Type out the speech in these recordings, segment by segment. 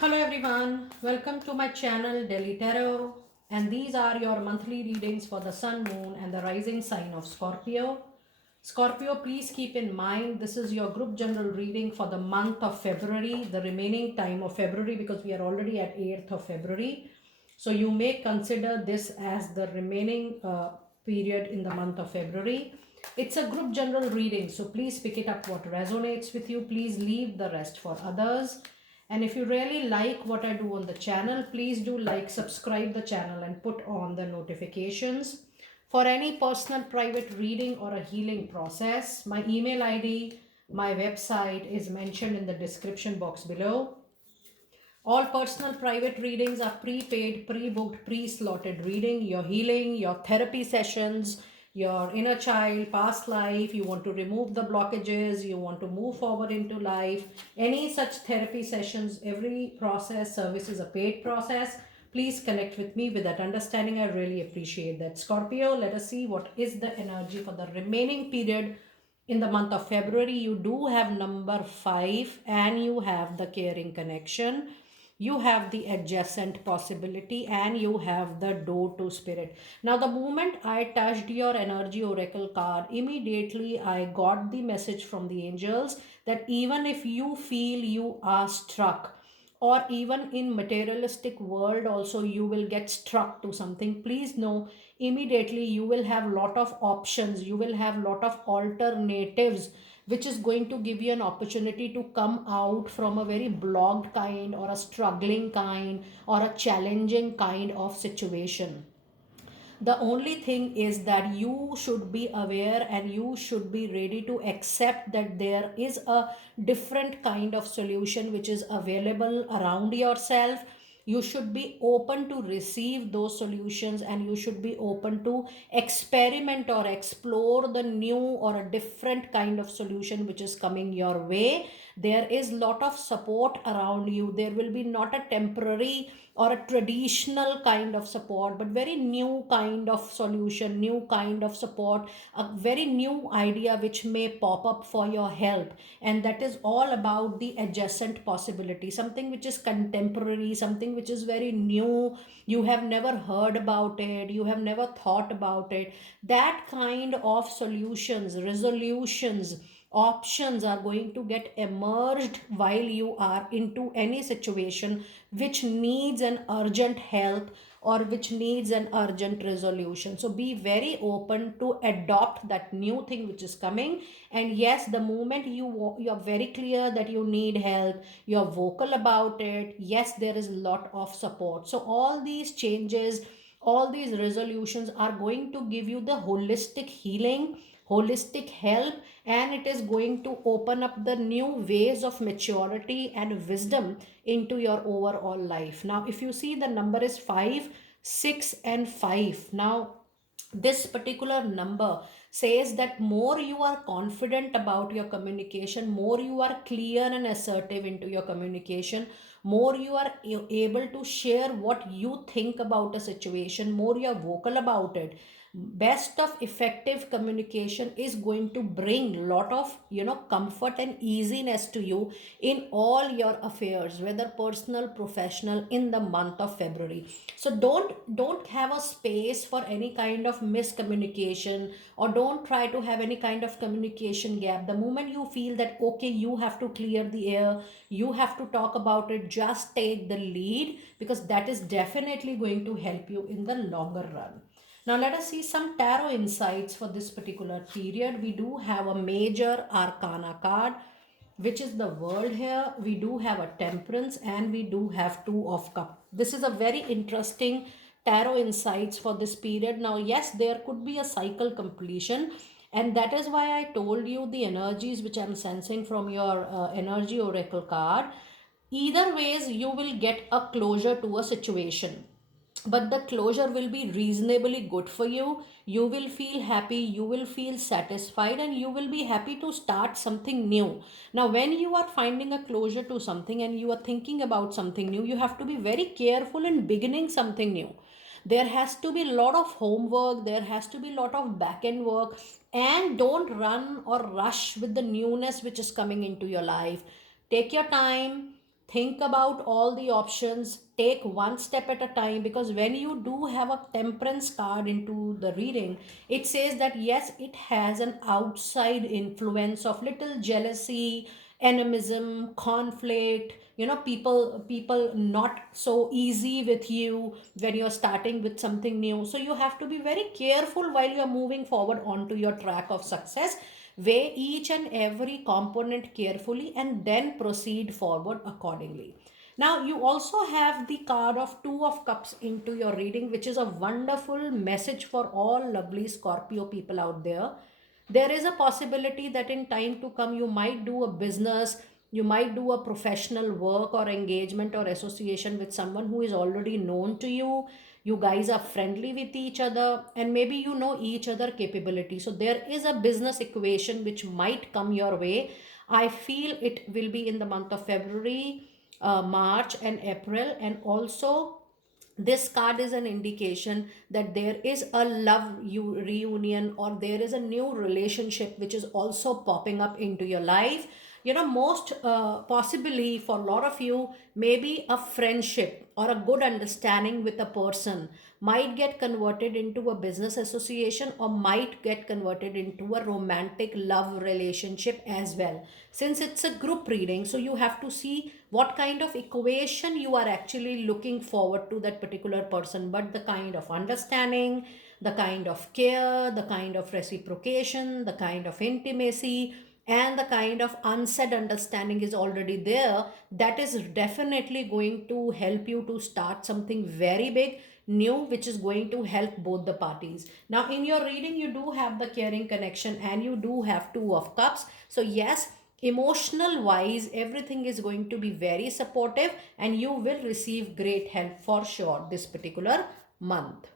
Hello everyone, welcome to my channel Delhi Tarot, and these are your monthly readings for the sun, moon and the rising sign of Scorpio. Scorpio, please keep in mind this is your group general reading for the month of February, the remaining time of February, because we are already at 8th of February. So you may consider this as the remaining period in the month of February. It's a group general reading, so please pick it up what resonates with you. Please leave the rest for others. And if you really like what I do on the channel, please do like, subscribe the channel and put on the notifications. For any personal private reading or a healing process, my email ID, my website is mentioned in the description box below. All personal private readings are prepaid, pre-booked, pre-slotted reading. Your healing, your therapy sessions, your inner child, past life, you want to remove the blockages, you want to move forward into life. Any such therapy sessions, every process, service is a paid process. Please connect with me with that understanding. I really appreciate that. Scorpio, let us see what is the energy for the remaining period in the month of February. You do have number 5 and you have the caring connection, you have the adjacent possibility, and you have the door to spirit. Now the moment I touched your energy oracle card, immediately I got the message from the angels that even if you feel you are struck, or even in materialistic world also you will get struck to something, please know immediately you will have lot of options, you will have lot of alternatives, which is going to give you an opportunity to come out from a very blocked kind or a struggling kind or a challenging kind of situation. The only thing is that you should be aware and you should be ready to accept that there is a different kind of solution which is available around yourself. You should be open to receive those solutions and you should be open to experiment or explore the new or a different kind of solution which is coming your way. There is lot of support around you. There will be not a temporary or a traditional kind of support, but very new kind of solution, new kind of support, a very new idea which may pop up for your help. And that is all about the adjacent possibility, something which is contemporary, something which is very new. You have never heard about it, you have never thought about it. That kind of solutions, resolutions, options are going to get emerged while you are into any situation which needs an urgent help or which needs an urgent resolution. So be very open to adopt that new thing which is coming. And yes, the moment you are very clear that you need help, you are vocal about it, yes, there is a lot of support. So all these changes, all these resolutions are going to give you the holistic healing, holistic help, and it is going to open up the new ways of maturity and wisdom into your overall life. Now if you see, the number is 5, 6 and 5. Now this particular number says that more you are confident about your communication, more you are clear and assertive into your communication, more you are able to share what you think about a situation, more you are vocal about it. Best of effective communication is going to bring lot of comfort and easiness to you in all your affairs, whether personal, professional, in the month of February. So don't have a space for any kind of miscommunication, or don't try to have any kind of communication gap. The moment you feel that okay, you have to clear the air, you have to talk about it, just take the lead, because that is definitely going to help you in the longer run. Now let us see some tarot insights for this particular period. We do have a major arcana card, which is the world here. We do have a temperance and we do have two of cup. This is a very interesting tarot insights for this period. Now yes, there could be a cycle completion, and that is why I told you the energies which I'm sensing from your energy oracle card. Either ways, you will get a closure to a situation, but the closure will be reasonably good for you. You will feel happy, you will feel satisfied, and you will be happy to start something new. Now when you are finding a closure to something and you are thinking about something new, you have to be very careful in beginning something new. There has to be a lot of homework, there has to be a lot of back end work, and don't run or rush with the newness which is coming into your life. Take your time, think about all the options, take one step at a time, because when you do have a temperance card into the reading, it says that yes, it has an outside influence of little jealousy, animism, conflict, people not so easy with you when you're starting with something new. So you have to be very careful while you're moving forward onto your track of success. Weigh each and every component carefully and then proceed forward accordingly. Now, you also have the card of Two of Cups into your reading, which is a wonderful message for all lovely Scorpio people out there. There is a possibility that in time to come, you might do a business, you might do a professional work or engagement or association with someone who is already known to you. You guys are friendly with each other, and maybe you know each other capability. So there is a business equation which might come your way. I feel it will be in the month of February, March and April. And also this card is an indication that there is a reunion, or there is a new relationship which is also popping up into your life. Most possibly for a lot of you, maybe a friendship or a good understanding with a person might get converted into a business association, or might get converted into a romantic love relationship as well. Since it's a group reading, so you have to see what kind of equation you are actually looking forward to that particular person, but the kind of understanding, the kind of care, the kind of reciprocation, the kind of intimacy, and the kind of unsaid understanding is already there. That is definitely going to help you to start something very big new, which is going to help both the parties. Now in your reading, you do have the caring connection and you do have Two of Cups. So yes, emotional wise, everything is going to be very supportive, and you will receive great help for sure this particular month.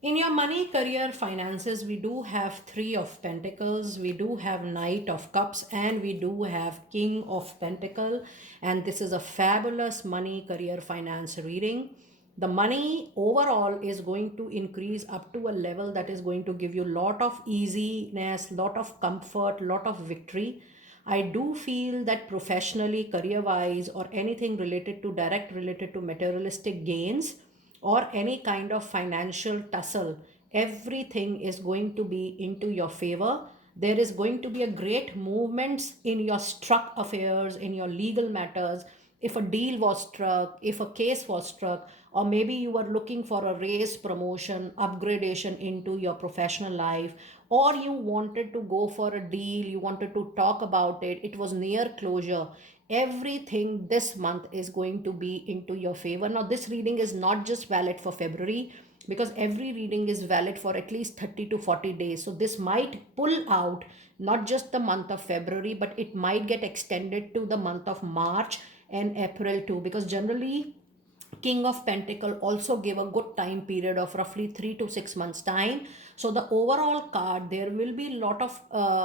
In your money, career, finances, we do have Three of Pentacles, we do have Knight of Cups, and we do have King of Pentacle. And this is a fabulous money, career, finance reading. The money overall is going to increase up to a level that is going to give you lot of easiness, lot of comfort, lot of victory. I do feel that professionally, career wise, or anything related to direct related to materialistic gains, or any kind of financial tussle, everything is going to be into your favor. There is going to be a great movements in your struck affairs, in your legal matters. If a deal was struck, if a case was struck, or maybe you were looking for a raise, promotion, upgradation into your professional life, or you wanted to go for a deal, you wanted to talk about it, it was near closure, everything this month is going to be into your favor. Now this reading is not just valid for February, because every reading is valid for at least 30 to 40 days. So this might pull out not just the month of February, but it might get extended to the month of March and April too, because generally King of Pentacle also give a good time period of roughly 3 to 6 months time. So the overall card, there will be a lot of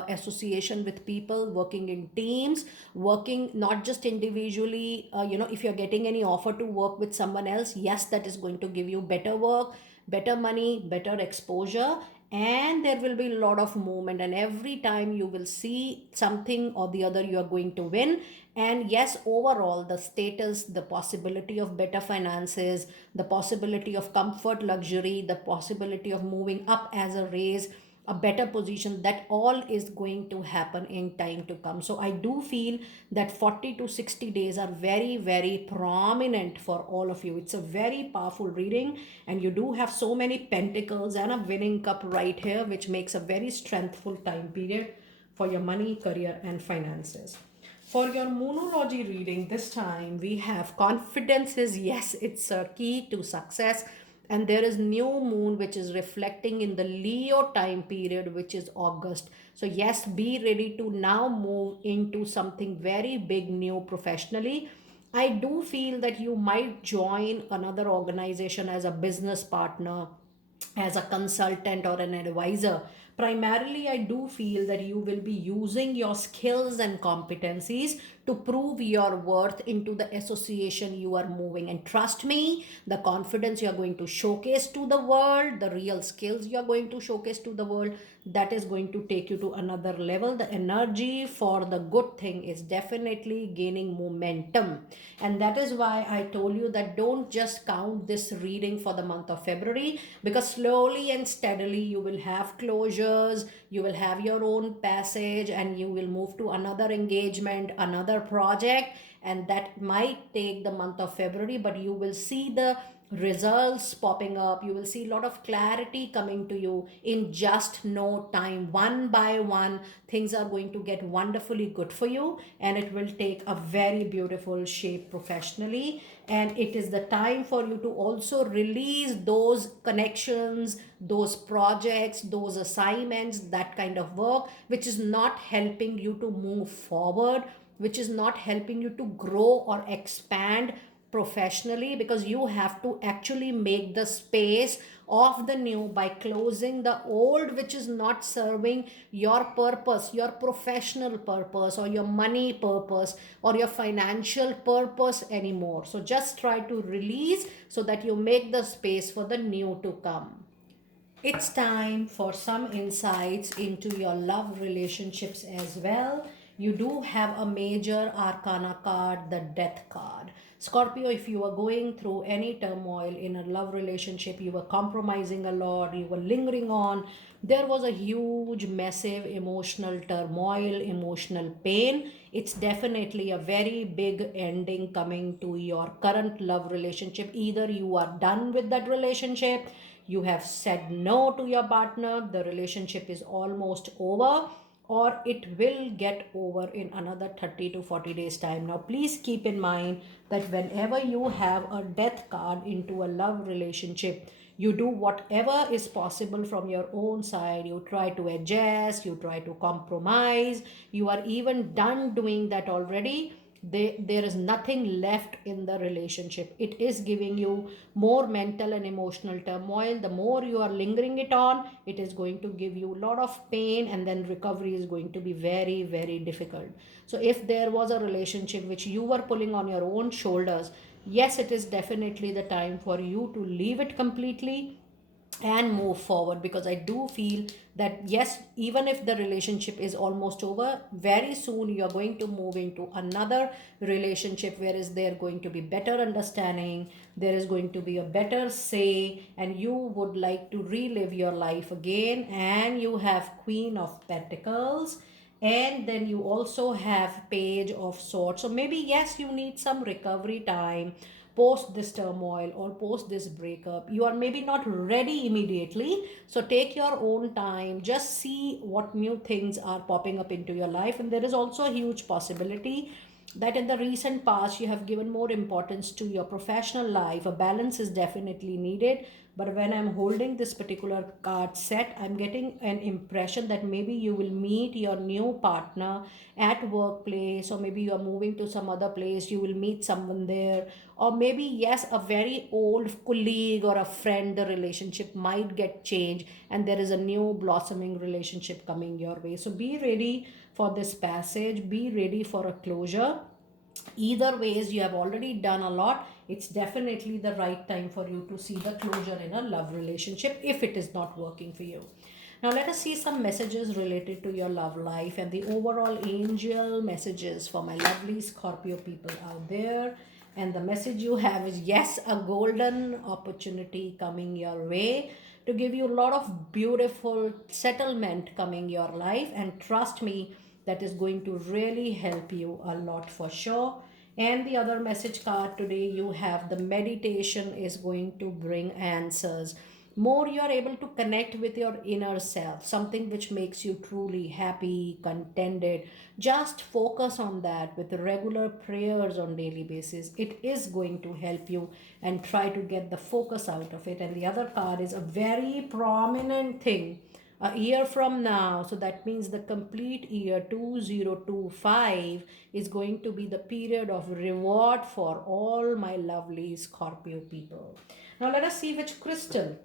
association with people, working in teams, working not just individually. If you're getting any offer to work with someone else, yes, that is going to give you better work, better money, better exposure, and there will be a lot of movement, and every time you will see something or the other, you are going to win. And yes, overall the status, the possibility of better finances, the possibility of comfort, luxury, the possibility of moving up as a raise, a better position, that all is going to happen in time to come. So I do feel that 40 to 60 days are very, very prominent for all of you. It's a very powerful reading, and you do have so many pentacles and a winning cup right here, which makes a very strengthful time period for your money, career, and finances. For your moonology reading, this time we have confidence is yes, it's a key to success. And there is new moon which is reflecting in the Leo time period, which is August. So yes, be ready to now move into something very big new professionally. I do feel that you might join another organization as a business partner, as a consultant or an advisor, Primarily, I do feel that you will be using your skills and competencies to prove your worth into the association you are moving. And trust me, the confidence you are going to showcase to the world, the real skills you are going to showcase to the world, that is going to take you to another level. The energy for the good thing is definitely gaining momentum. And that is why I told you that don't just count this reading for the month of February, because slowly and steadily you will have closures, you will have your own passage, and you will move to another engagement, another project, and that might take the month of February, but you will see the results popping up. You will see a lot of clarity coming to you in just no time. One by one, things are going to get wonderfully good for you, and it will take a very beautiful shape professionally. And it is the time for you to also release those connections, those projects, those assignments, that kind of work which is not helping you to move forward, which is not helping you to grow or expand professionally, because you have to actually make the space of the new by closing the old which is not serving your purpose, your professional purpose, or your money purpose, or your financial purpose anymore. So just try to release so that you make the space for the new to come. It's time for some insights into your love relationships as well. You do have a major arcana card, the death card. Scorpio, if you are going through any turmoil in a love relationship, you were compromising a lot, you were lingering on, there was a huge, massive emotional turmoil, emotional pain. It's definitely a very big ending coming to your current love relationship. Either you are done with that relationship, you have said no to your partner, the relationship is almost over, or it will get over in another 30 to 40 days time. Now please keep in mind that whenever you have a death card into a love relationship, you do whatever is possible from your own side. You try to adjust, you try to compromise, you are even done doing that already. There is nothing left in the relationship. It is giving you more mental and emotional turmoil. The more you are lingering it on, it is going to give you a lot of pain, and then recovery is going to be very, very difficult. So if there was a relationship which you were pulling on your own shoulders, yes, it is definitely the time for you to leave it completely and move forward, because I do feel that yes, even if the relationship is almost over, very soon you are going to move into another relationship where is there going to be better understanding, there is going to be a better say, and you would like to relive your life again. And you have Queen of Pentacles, and then you also have Page of Swords. So maybe yes, you need some recovery time post this turmoil or post this breakup. You are maybe not ready immediately, so take your own time, just see what new things are popping up into your life. And there is also a huge possibility that in the recent past you have given more importance to your professional life. A balance is definitely needed, but when I'm holding this particular card set, I'm getting an impression that maybe you will meet your new partner at workplace, or maybe you are moving to some other place, you will meet someone there, or maybe yes, a very old colleague or a friend, the relationship might get changed and there is a new blossoming relationship coming your way. So be ready for this passage, be ready for a closure. Either ways, you have already done a lot. It's definitely the right time for you to see the closure in a love relationship if it is not working for you. Now let us see some messages related to your love life and the overall angel messages for my lovely Scorpio people out there. And the message you have is yes, a golden opportunity coming your way to give you a lot of beautiful settlement coming your life. And trust me, that is going to really help you a lot for sure. And the other message card today, you have the meditation is going to bring answers. More you are able to connect with your inner self, something which makes you truly happy, contented. Just focus on that with regular prayers on daily basis. It is going to help you, and try to get the focus out of it. And the other card is a very prominent thing, a year from now. So that means the complete year 2025 is going to be the period of reward for all my lovely Scorpio people. Now let us see which crystal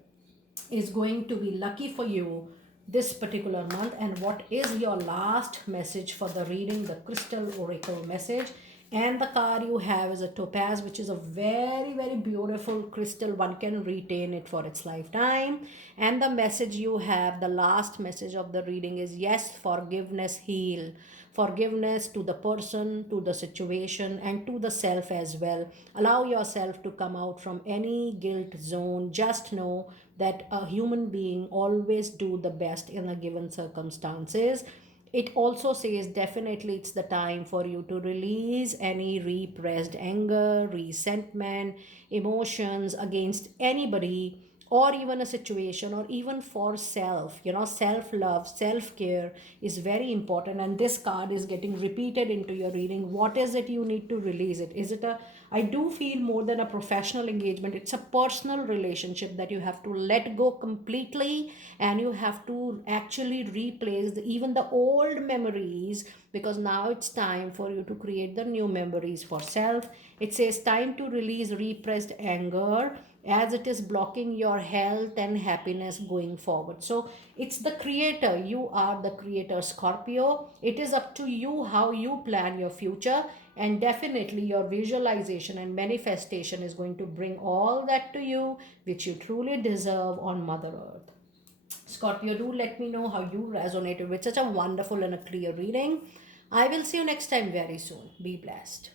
is going to be lucky for you this particular month, and what is your last message for the reading, the crystal oracle message. And the card you have is a topaz, which is a very, very beautiful crystal. One can retain it for its lifetime. And the message you have, the last message of the reading is yes, forgiveness, heal. Forgiveness to the person, to the situation, and to the self as well. Allow yourself to come out from any guilt zone. Just know that a human being always do the best in a given circumstances. It also says definitely it's the time for you to release any repressed anger, resentment, emotions against anybody, or even a situation, or even for self. Self love, self care is very important, and this card is getting repeated into your reading. What is it you need to release? It is it a I do feel more than a professional engagement, it's a personal relationship that you have to let go completely, and you have to actually replace even the old memories, because now it's time for you to create the new memories for self. It says time to release repressed anger, as it is blocking your health and happiness going forward. So it's the creator, you are the creator, Scorpio. It is up to you how you plan your future, and definitely your visualization and manifestation is going to bring all that to you which you truly deserve on Mother Earth. Scorpio, do let me know how you resonated with such a wonderful and a clear reading. I will see you next time very soon. Be blessed.